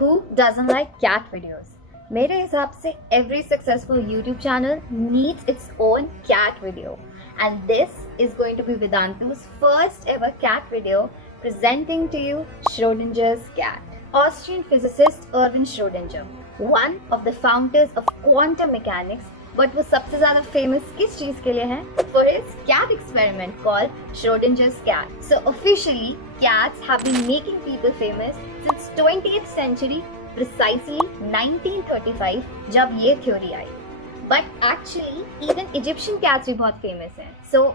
Who doesn't like cat videos? मेरे हिसाब से every successful YouTube channel needs its own cat video, and this is going to be Vedantu's first ever cat video presenting to you Schrodinger's cat. Austrian physicist Erwin Schrödinger, one of the founders of quantum mechanics, but वो सबसे ज़्यादा famous किस चीज़ के लिए है? For his cat experiment called Schrodinger's cat. So officially, cats have been making people famous since 20th century, precisely 1935, जब ये theory I. But actually, even Egyptian cats भी बहुत famous हैं. So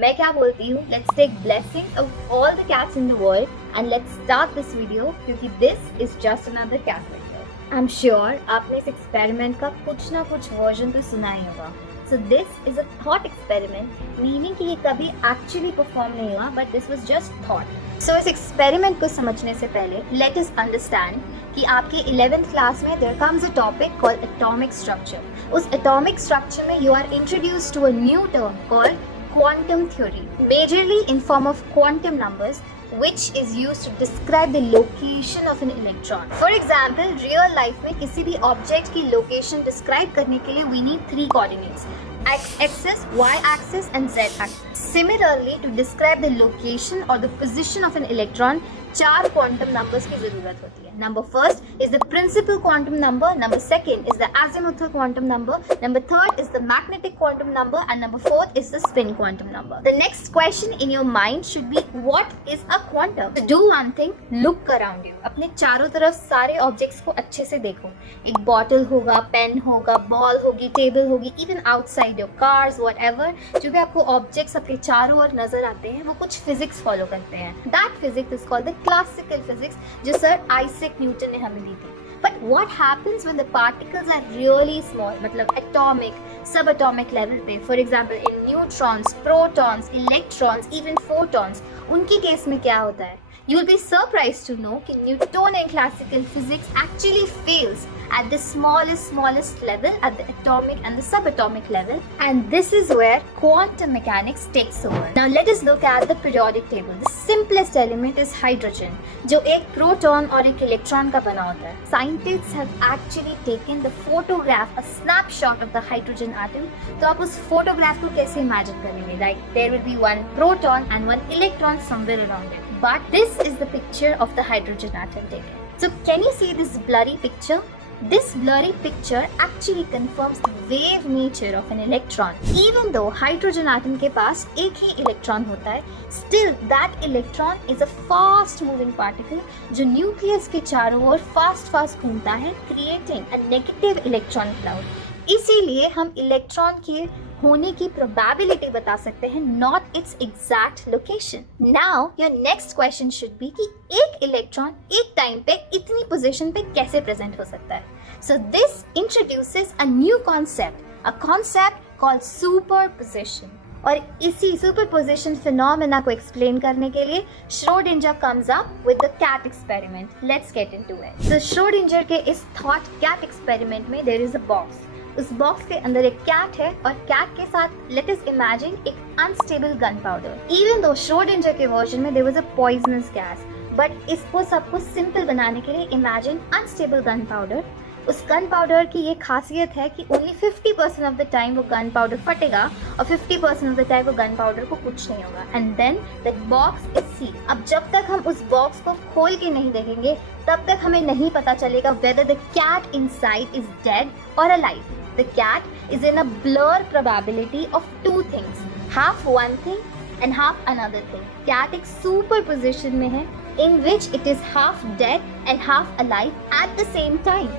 मैं क्या बोलती हूँ, let's take blessings of all the cats in the world and let's start this video क्योंकि this is just another cat video. I'm sure आपने इस experiment का कुछ ना कुछ version तो सुना ही होगा. So this is a thought experiment, meaning कि ये कभी actually perform नहीं हुआ, but this was just thought. So इस experiment को समझने से पहले let us understand कि आपके 11th class में there comes a topic called atomic structure. उस atomic structure में you are introduced to a new term called quantum theory, majorly in form of quantum numbers, which is used to describe the location of an electron. For example, real life में किसी भी object की location describe करने के लिए we need 3 coordinates: x-axis, y-axis and z-axis. Similarly, to describe the location or the position of an electron, 4 quantum numbers की जरूरत होती है. Number first is the principal quantum number, number second is the azimuthal quantum number, number third is the magnetic quantum number, and number fourth is the spin quantum number. The next question in your mind should be, what is a quantum? So do one thing, look around you. अपने चारों तरफ सारे objects को अच्छे से देखो. एक bottle होगा, pen होगा, ball होगी, table होगी, even outside your cars, whatever, जो भी आपको objects आपके चारों ओर नजर आते हैं, वो कुछ physics follow करते हैं. That physics is called the classical physics, जो Sir Isaac Newton ने हमें दी थी. But what happens when the particles are really small, मतलब atomic, subatomic level पे? For example, in neutrons, protons, electrons, even photons, उनकी case में क्या होता है? You will be surprised to know कि Newtonian classical physics actually fails at the smallest level, at the atomic and the subatomic level, and this is where quantum mechanics takes over. Now let us look at the periodic table. The simplest element is hydrogen, जो एक proton और एक electron का बना होता है. Scientists have actually taken the photograph, a snapshot of the hydrogen atom. तो आप उस photograph को कैसे imagine करेंगे? Like there will be one proton and one electron somewhere around it. But this is the picture of the hydrogen atom taken. So can you see this blurry picture? This blurry picture actually confirms the wave nature of an electron. Even though hydrogen atom के पास एक ही electron होता है, still that electron is a fast moving particle जो nucleus के चारों ओर fast घूमता है, creating a negative electron cloud. इसीलिए हम electron के होने की probability बता सकते हैं, not its exact location. Now your next question should be कि एक electron एक time पे इतनी position पे कैसे present हो सकता है? So this introduces a new concept, a concept called superposition. और इसी superposition phenomena को explain करने के लिए Schrödinger comes up with the cat experiment. Let's get into it. So Schrödinger के इस thought cat experiment में there is a box. उस बॉक्स के अंदर एक कैट है और कैट के साथ लेट अस इमेजिन एक unstable gunpowder. Even though Schrodinger के वर्जन में there was a poisonous gas, but इसको सबको सिंपल बनाने के लिए इमेजिन अनस्टेबल गन पाउडर. उस गन पाउडर की ये खासियत है कि ओनली 50% ऑफ द टाइम वो गन पाउडर फटेगा और 50% ऑफ द टाइम वो गन पाउडर को कुछ नहीं होगा. And then that box is sealed. अब जब तक हम उस बॉक्स को खोल के नहीं देखेंगे तब तक हमें नहीं पता चलेगा whether the cat inside is dead और alive. The cat is in a blur probability of 2 things, half one thing and half another thing. Cat एक superposition में है in which it is half dead and half alive at the same time.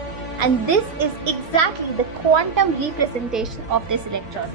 And this is exactly the quantum representation of this electron.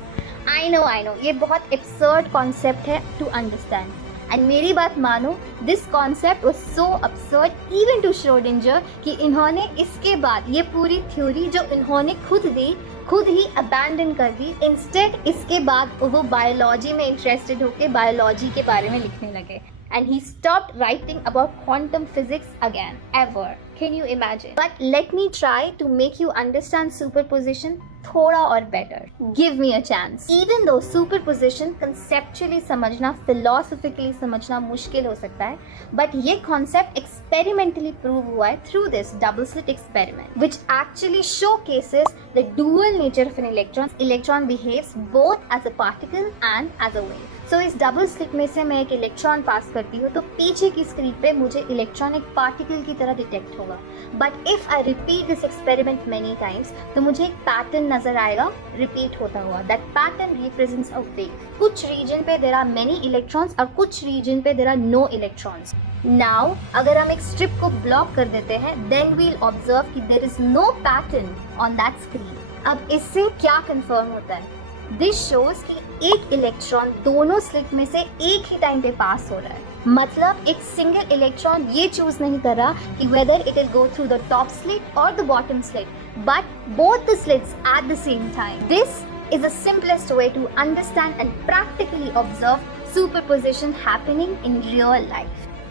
I know, ये बहुत absurd concept है to understand. And मेरी बात मानो, this concept was so absurd even to Schrödinger कि इन्होंने इसके बाद ये पूरी थ्योरी जो इन्होंने खुद ही अबैंडन कर दी. इंस्टेड इसके बाद वो बायोलॉजी में इंटरेस्टेड होकर बायोलॉजी के बारे में लिखने लगे. And he stopped writing about quantum physics again, ever. Can you imagine? But let me try to make you understand superposition थोड़ा और better. Give me a chance. Even though superposition conceptually समझना, philosophically समझना मुश्किल हो सकता है, but ये concept experimentally prove हुआ है through this double slit experiment, which actually showcases the dual nature of an electron. Electron behaves both as a particle and as a wave. So इस डबल स्लिट में से मैं एक electron पास करती हूँ तो पीछे की स्क्रीन पे मुझे इलेक्ट्रॉन एक पार्टिकल की तरह डिटेक्ट होगा. But if I repeat this experiment many times तो मुझे एक पैटर्न नजर आएगा रिपीट होता हुआ. That pattern represents a wave. कुछ रीजन पे देयर आर मेनी इलेक्ट्रॉन्स और कुछ रीजन पे there are no electrons. Now अगर हम एक स्ट्रिप को ब्लॉक कर देते हैं देन वी विल ऑब्जर्व कि there is no pattern on that screen. अब इससे क्या कंफर्म होता है? दिस शोज कि एक इलेक्ट्रॉन दोनों स्लिट में से एक ही टाइम पे पास हो रहा है. मतलब एक सिंगल इलेक्ट्रॉन ये चूज नहीं कर रहा कि whether it will go through the top slit और the bottom slit, but both the slits at the same time. This is the simplest way to understand and practically observe superposition happening in real life.